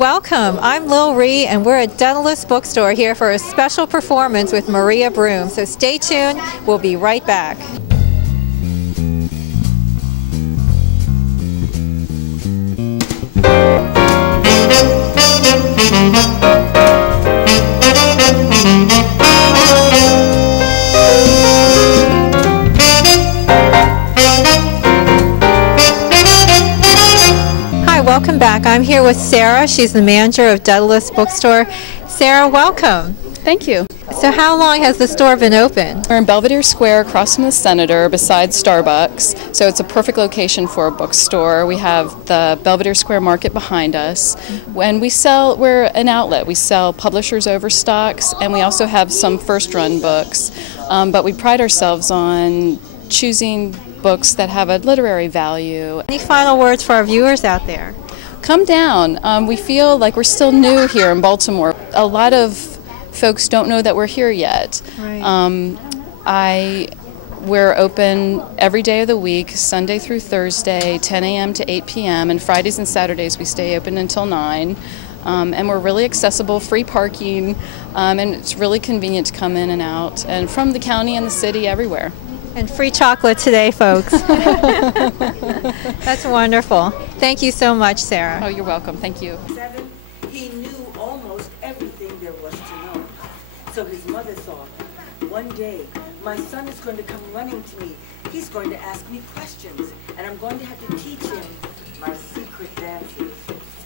welcome. I'm Lil Ree, and we're at Daedalus Bookstore here for a special performance with Maria Broom. So stay tuned. We'll be right back. Welcome back. I'm here with Sarah. She's the manager of Daedalus Bookstore. Sarah, welcome. Thank you. So how long has the store been open? We're in Belvedere Square across from the Senator beside Starbucks. So it's a perfect location for a bookstore. We have the Belvedere Square Market behind us. When we're an outlet. We sell publishers' overstocks, and we also have some first-run books. But we pride ourselves on choosing books that have a literary value. Any final words for our viewers out there? Come down. We feel like we're still new here in Baltimore. A lot of folks don't know that we're here yet. Right. We're open every day of the week, Sunday through Thursday, 10 a.m. to 8 p.m. and Fridays and Saturdays we stay open until 9. And we're really accessible, free parking, and it's really convenient to come in and out, and from the county and the city, everywhere. And free chocolate today, folks. That's wonderful. Thank you so much, Sarah. Oh, you're welcome. Thank you. He knew almost everything there was to know. So his mother thought, one day, my son is going to come running to me. He's going to ask me questions, and I'm going to have to teach him my secret dances.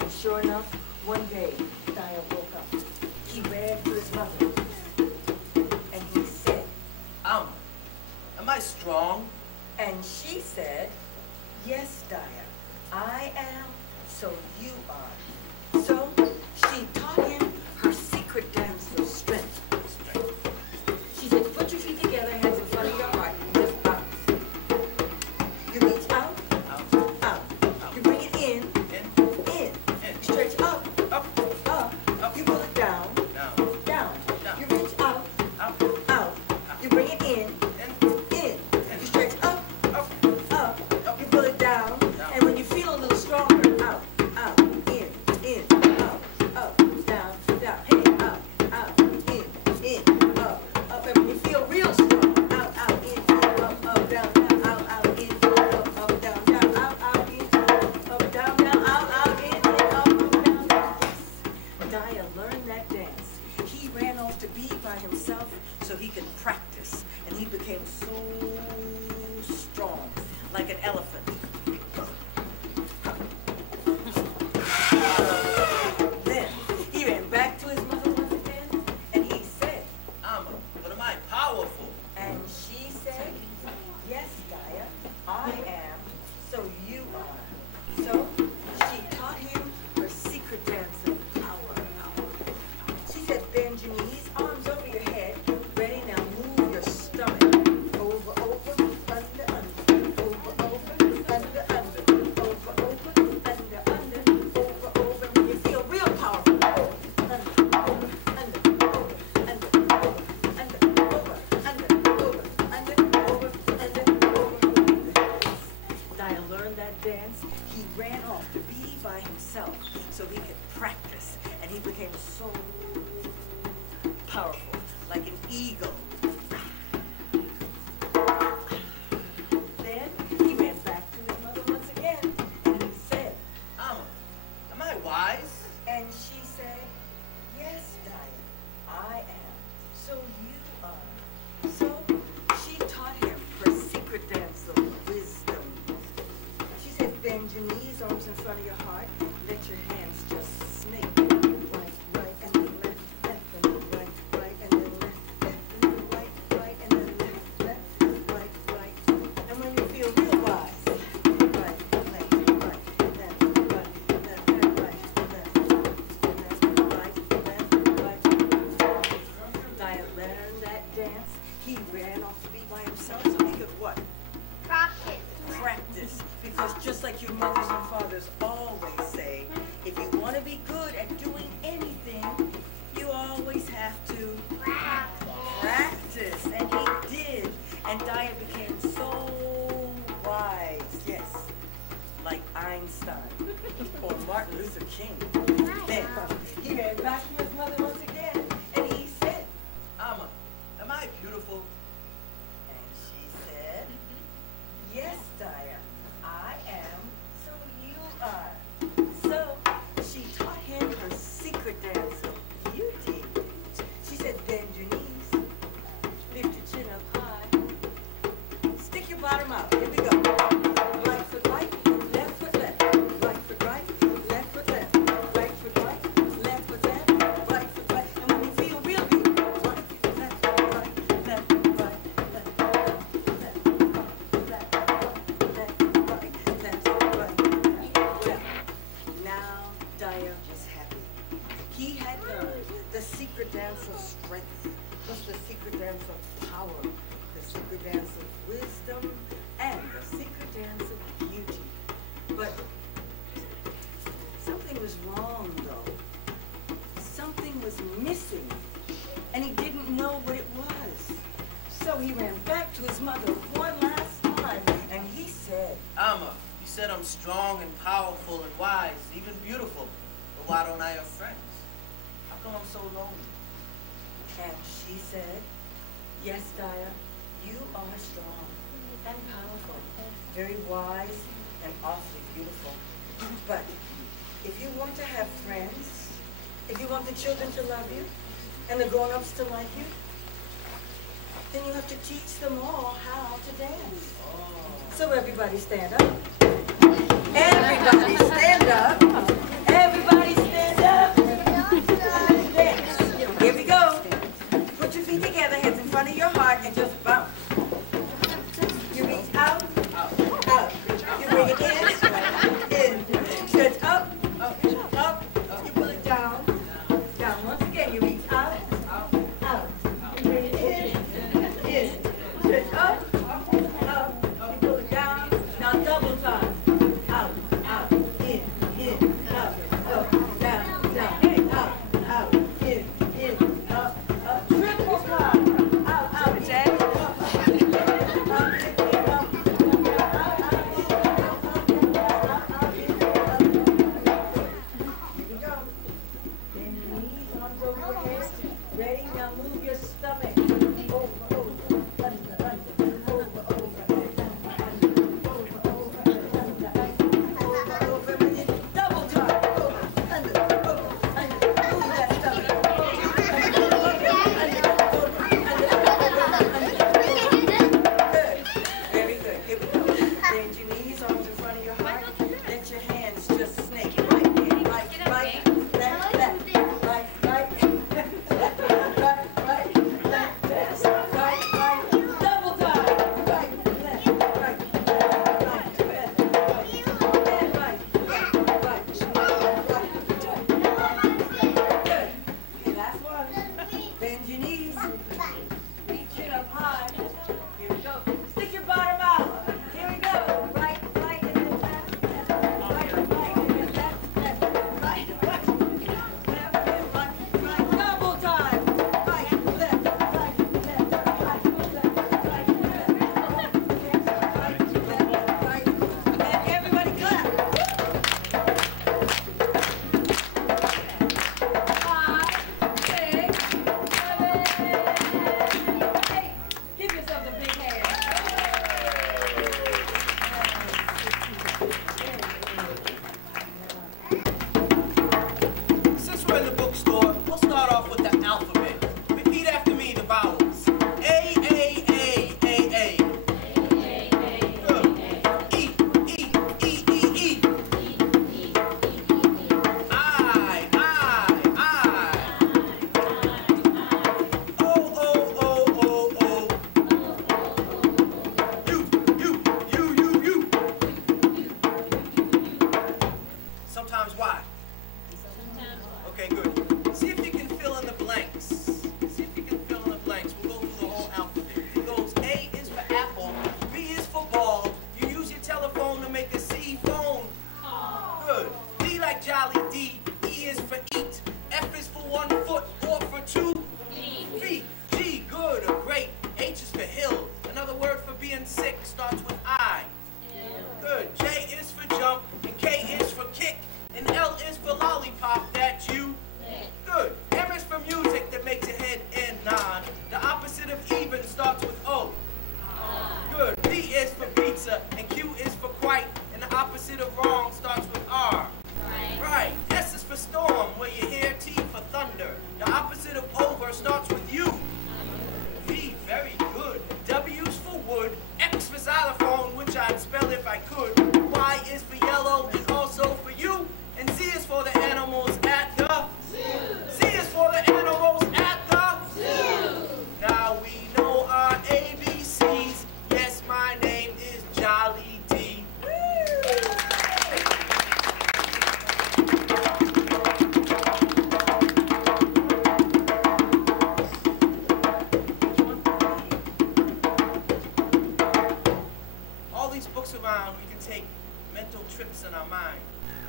And sure enough, one day, Dia woke up. He ran to his mother, and he said, Am I strong? and she said, yes, Dia, I am, so you are. So she taught him her secret dance of strength. She said, put your feet together, hands in front of your heart, and just bounce. You reach out, out. You bring it in. You stretch up, up. You pull it down, down. You reach out, out. You bring it in. You stretch up, up. You pull it down, and when you feel a little stronger, out, in, up, down, hey, out, in, up. And when you feel real strong, out, in, up, down, out, in, up, down, out, in, up, down, out, in, up, down. Yes, Dia learned that dance. He ran off to be by himself so he could practice, and he became so strong, like an elephant. Then he ran back to his mother once again, and he said, But am I powerful? and she said, yes, Dia, I am, so you are. So she taught him her secret dance of power. She said, bend your knees, arms over your head. Ready, now move your stomach. Over, under, over, under, over. When you feel real powerful. Dia learned that dance. He ran off to be by himself so he could practice, and he became so powerful, like an eagle. Then he ran back to his mother once again, and he said, Am I wise? and she said, yes, Dia, I am, so you are. So she taught him her secret dance of wisdom. She said, bend your knees, arms in front of your heart, let your hands just snake. Right, and then left, and then right, and then left, and then right, and then left, right. And when you feel real wise, right, left, then right, Dia learned that dance. He ran off to be by himself so he could what? Practice. Because just like your mothers and fathers always say, if you want to be good at doing anything, you always have to practice. And he did. And Dia became so wise. Yes. Like I Einstein or Martin Luther King. Then he ran back to his mother once again, and he said, Amma, am I beautiful? and she said, yes, Daya, I am, so you are. So she taught him her secret dance of beauty. She said, bend your knees, lift your chin up high, stick your bottom out. Here we go. Right foot right, left foot left. Right foot right, left foot left. Right foot right, left foot left. Right foot right. And when you feel real good, right, left, right, left, right, left, left, left, right. Well, now Daya was happy. He had learned the secret dance of strength, plus the secret dance of power, the secret dance of wisdom, and the secret dance of beauty. But something was wrong, though. Something was missing, and he didn't know what it was. So he ran back to his mother one last time, and he said, Amma, you said I'm strong and powerful and wise, even beautiful. But why don't I have friends? How come I'm so lonely? and she said, yes, Daya, you are strong and powerful, very wise and awfully beautiful. But if you want to have friends, if you want the children to love you and the grown-ups to like you, then you have to teach them all how to dance. So everybody stand up. Everybody stand up. Everybody stand up. Dance. Here we go. Put your feet together, hands in front of your heart, and just bounce. You reach out, out. You bring it in. Stretch up, up. You pull it down, down. Once again, you reach out, out. You bring it in. Stretch up, up. You pull it down. Now double time. Out, in, up, down, out, in, up. Triple time. Out, Jack. Here we go. Bend your knees, arms over your head. Ready? Now move your stomach. Over, under, over, when you double time. Over, under, move that stomach. Good. Very good. Here we go. Bend your knees, arms in front of your heart. Let your hands just snake right in. Right, left, right, right, double time. Right, left, and right. Good. Okay, last one. Bend your knees. Reach it up high. Here we go. Stick your bottom out. Here we go. Right, and then left. Right, and then left. Right, left, and right. Double time. Right, left. And everybody clap. 5, 6, 7, 8. Give yourself a big hand. Since we're in the bookstore, we'll start off with the alphabet. Repeat after me the vowels. A, A, A, A, A. Good. E, E, E, E, E. I. O, O, O, O, O. U. Sometimes why? Okay, good. See if you can fill in the blanks. We'll go through the whole alphabet. It goes A is for apple, B is for ball. You use your telephone to make a C phone. Good. D like Jolly D. E is for eat. F is for 1 foot or for 2 feet. G, good or great. H is for hill. Another word for being sick starts with I. Good. J is for jump, and K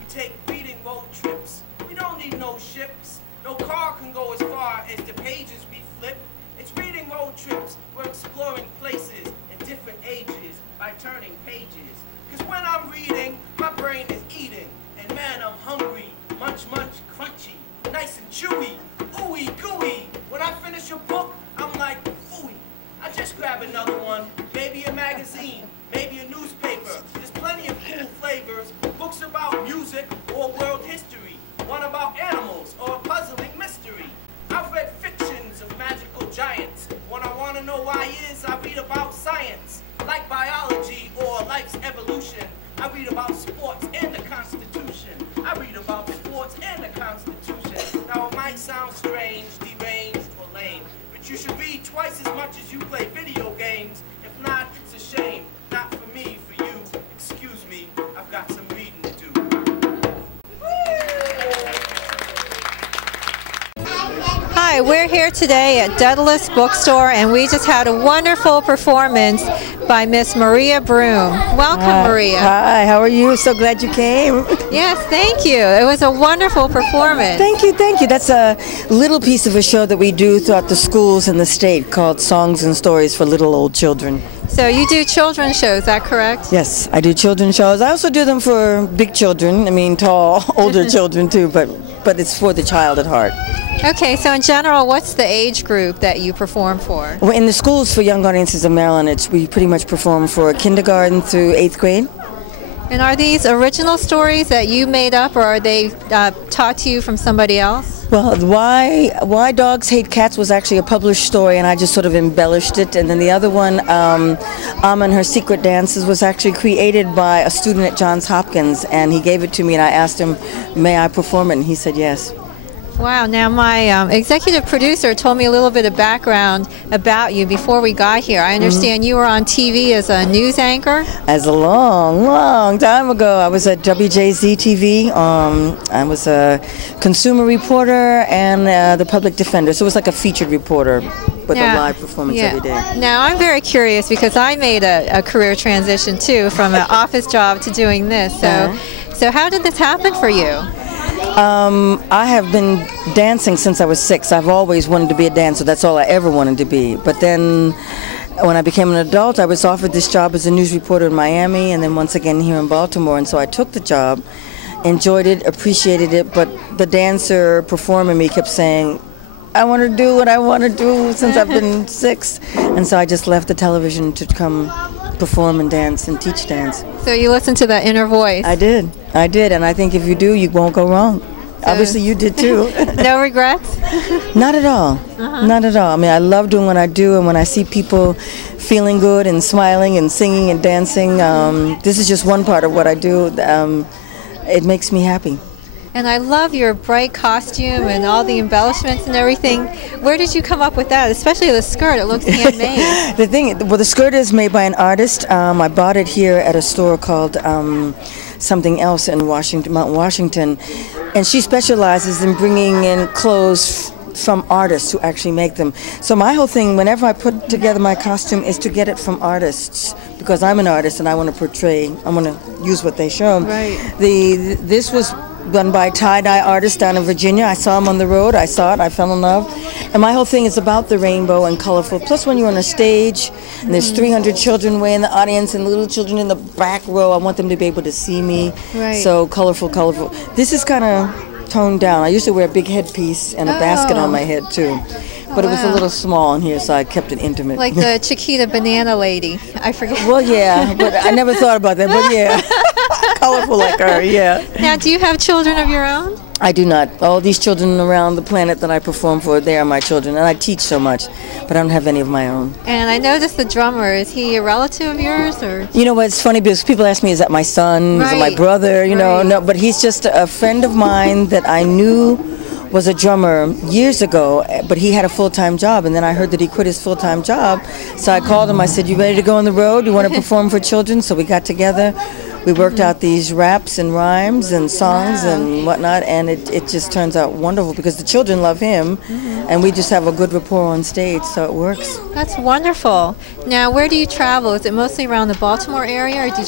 We take reading road trips. We don't need no ships. No car can go as far as the pages we flip. It's reading road trips. We're exploring places in different ages by turning pages. Cause when I'm reading, my brain is eating. And man, I'm hungry. Munch, munch, crunchy. Nice and chewy. Ooey, gooey. When I finish a book, I'm like, ooey. I just grab another one. Maybe a magazine. Maybe a newspaper. There's plenty of cool flavors. Books about music or world history. One about animals or a puzzling mystery. I've read fictions of magical giants. When I want to know why is, I read about science. Like biology or life's evolution. I read about sports and the Constitution. I read about sports and the Constitution. Now it might sound strange, deranged, or lame, but you should read twice as much as you play video games. If not, it's a shame. Not for me, for you. Excuse me, I've got some reading to do. Hi, we're here today at Daedalus Bookstore, and we just had a wonderful performance by Miss Maria Broom. Welcome, Maria. Hi, how are you? So glad you came. Yes, thank you. It was a wonderful performance. Thank you, thank you. That's a little piece of a show that we do throughout the schools in the state called Songs and Stories for Little Old Children. So you do children's shows, is that correct? Yes, I do children's shows. I also do them for big children, tall, older children too, but it's for the child at heart. Okay, so in general, what's the age group that you perform for? Well, in the schools for young audiences in Maryland, we pretty much perform for kindergarten through 8th grade. And are these original stories that you made up, or are they taught to you from somebody else? Well, Why Dogs Hate Cats was actually a published story, and I just sort of embellished it. And then the other one, Amma and Her Secret Dances, was actually created by a student at Johns Hopkins, and he gave it to me, and I asked him, may I perform it? And he said yes. Wow. Now, my executive producer told me a little bit of background about you before we got here. I understand you were on TV as a news anchor? As a long time ago. I was at WJZ-TV. I was a consumer reporter and the public defender. So it was like a featured reporter with a live performance every day. Now, I'm very curious because I made a career transition, too, from an office job to doing this. So how did this happen for you? I have been dancing since I was 6. I've always wanted to be a dancer. That's all I ever wanted to be. But then when I became an adult, I was offered this job as a news reporter in Miami and then once again here in Baltimore. And so I took the job, enjoyed it, appreciated it. But the dancer performer in me kept saying, I want to do what I want to do since I've been 6. And so I just left the television to come perform and dance and teach dance. So you listened to that inner voice. I did, and I think if you do, you won't go wrong. Obviously you did too. No regrets? Not at all. Not at all. I love doing what I do, and when I see people feeling good and smiling and singing and dancing, this is just one part of what I do. It makes me happy. And I love your bright costume and all the embellishments and everything. Where did you come up with that? Especially the skirt, it looks handmade. The skirt is made by an artist. I bought it here at a store called something else in Mount Washington. And she specializes in bringing in clothes from artists who actually make them. So my whole thing, whenever I put together my costume, is to get it from artists. Because I'm an artist and I want to use what they show. Right. This was done by tie-dye artists down in Virginia. I saw them on the road. I saw it. I fell in love. And my whole thing is about the rainbow and colorful. Plus, when you're on a stage and there's 300 children way in the audience and little children in the back row, I want them to be able to see me. Right. So colorful. This is kind of toned down. I used to wear a big headpiece and a basket on my head, too. But it was a little small in here, so I kept it intimate. Like the Chiquita banana lady. I forget. Well, yeah, but I never thought about that. But yeah, colorful like her, yeah. Now, do you have children of your own? I do not. All these children around the planet that I perform for, they are my children. And I teach so much, but I don't have any of my own. And I noticed the drummer. Is he a relative of yours? Or? You know what? It's funny because people ask me, is that my son? Is it my brother? You know, no, but he's just a friend of mine that I knew was a drummer years ago, but he had a full-time job, and then I heard that he quit his full-time job, so I called him. I said, you ready to go on the road? You want to perform for children? So we got together, We worked out these raps and rhymes and songs and whatnot, and it just turns out wonderful because the children love him, and we just have a good rapport on stage, so it works. That's wonderful. Now, where do you travel? Is it mostly around the Baltimore area, or do you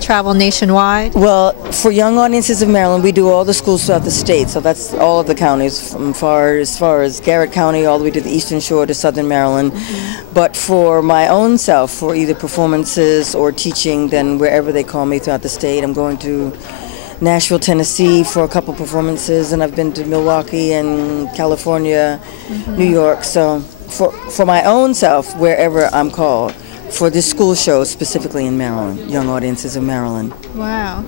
travel nationwide? Well, for young audiences of Maryland, we do all the schools throughout the state, so that's all of the counties, from as far as Garrett County all the way to the Eastern Shore to Southern Maryland. But for my own self, for either performances or teaching, then wherever they call me throughout the state. I'm going to Nashville, Tennessee for a couple performances, and I've been to Milwaukee and California, New York. So for my own self, wherever I'm called, for this school show specifically in Maryland, young audiences of Maryland. Wow.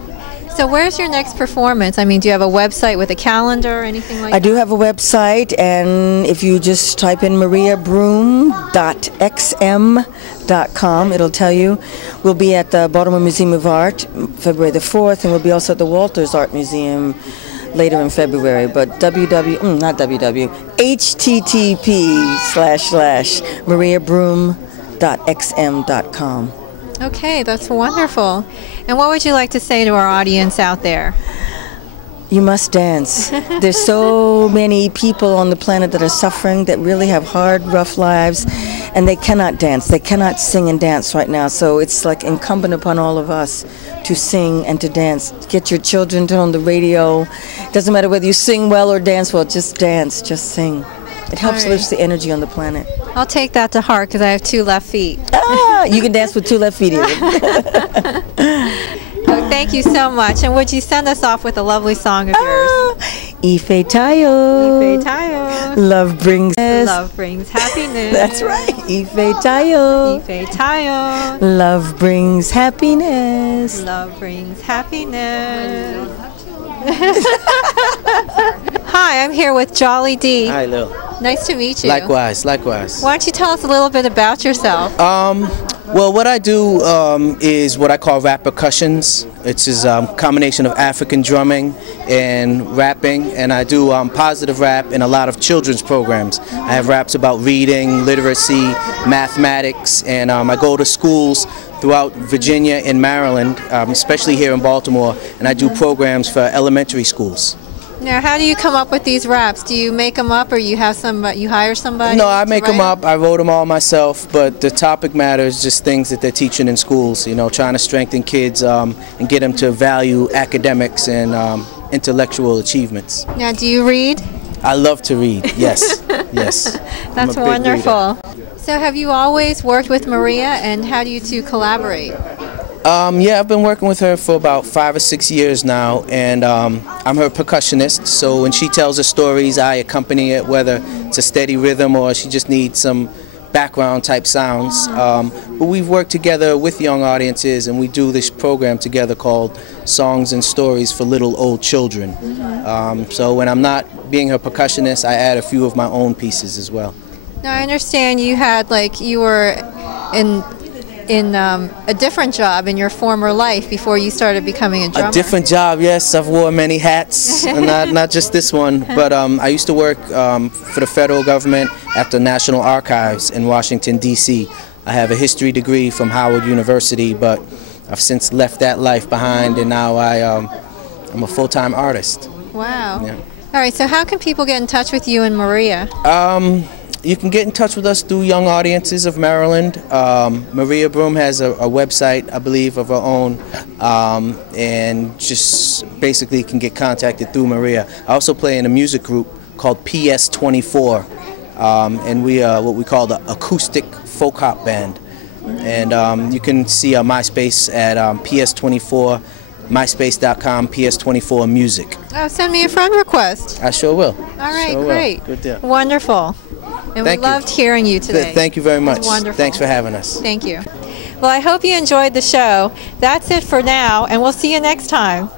So where's your next performance? I mean, do you have a website with a calendar or anything like that? I do have a website, and if you just type in mariabroom.xm.com, it'll tell you. We'll be at the Baltimore Museum of Art February the 4th, and we'll be also at the Walters Art Museum later in February. But http://mariabroom.xm.com. Okay, that's wonderful. And what would you like to say to our audience out there? You must dance. There's so many people on the planet that are suffering, that really have hard, rough lives, and they cannot dance. They cannot sing and dance right now. So it's like incumbent upon all of us to sing and to dance. Get your children, turn on the radio. Doesn't matter whether you sing well or dance well, just dance, just sing. It helps lift the energy on the planet. I'll take that to heart because I have 2 left feet. You can dance with 2 left feet either. Oh, thank you so much. And would you send us off with a lovely song of yours? Ife Tayo. Ife Tayo. Love brings happiness. That's right. Ife Tayo. Ife Tayo. Love brings happiness. Love brings happiness. Hi, I'm here with Jolly D. Hi, Lil. Nice to meet you. Likewise. Why don't you tell us a little bit about yourself? Well, what I do is what I call rap percussions. It's a combination of African drumming and rapping, and I do positive rap in a lot of children's programs. I have raps about reading, literacy, mathematics, and I go to schools throughout Virginia and Maryland, especially here in Baltimore, and I do programs for elementary schools. Now, how do you come up with these raps? Do you make them up, or you hire somebody? No, I make them up. I wrote them all myself, but the topic matter is just things that they're teaching in schools, trying to strengthen kids and get them to value academics and intellectual achievements. Now, do you read? I love to read, yes, yes. That's wonderful. So have you always worked with Maria, and how do you two collaborate? Yeah, I've been working with her for about 5 or 6 years now, and I'm her percussionist, so when she tells her stories, I accompany it, whether it's a steady rhythm or she just needs some background type sounds. But we've worked together with young audiences, and we do this program together called Songs and Stories for Little Old Children. So when I'm not being her percussionist, I add a few of my own pieces as well. Now, I understand you were in a different job in your former life before you started becoming a drummer. A different job, yes. I've worn many hats, not just this one. But I used to work for the federal government at the National Archives in Washington, D.C. I have a history degree from Howard University, but I've since left that life behind, and now I'm a full-time artist. Wow. Yeah. All right, so how can people get in touch with you and Maria? You can get in touch with us through Young Audiences of Maryland. Maria Broom has a website, I believe, of her own, and just basically can get contacted through Maria. I also play in a music group called PS24, and we are what we call the acoustic folk hop band. And you can see our MySpace at PS24, myspace.com, PS24 music. Oh, send me a friend request. I sure will. All right, sure great. Will. Good deal. Wonderful. And we loved hearing you today. Thank you very much. Wonderful. Thanks for having us. Thank you. Well, I hope you enjoyed the show. That's it for now, and we'll see you next time.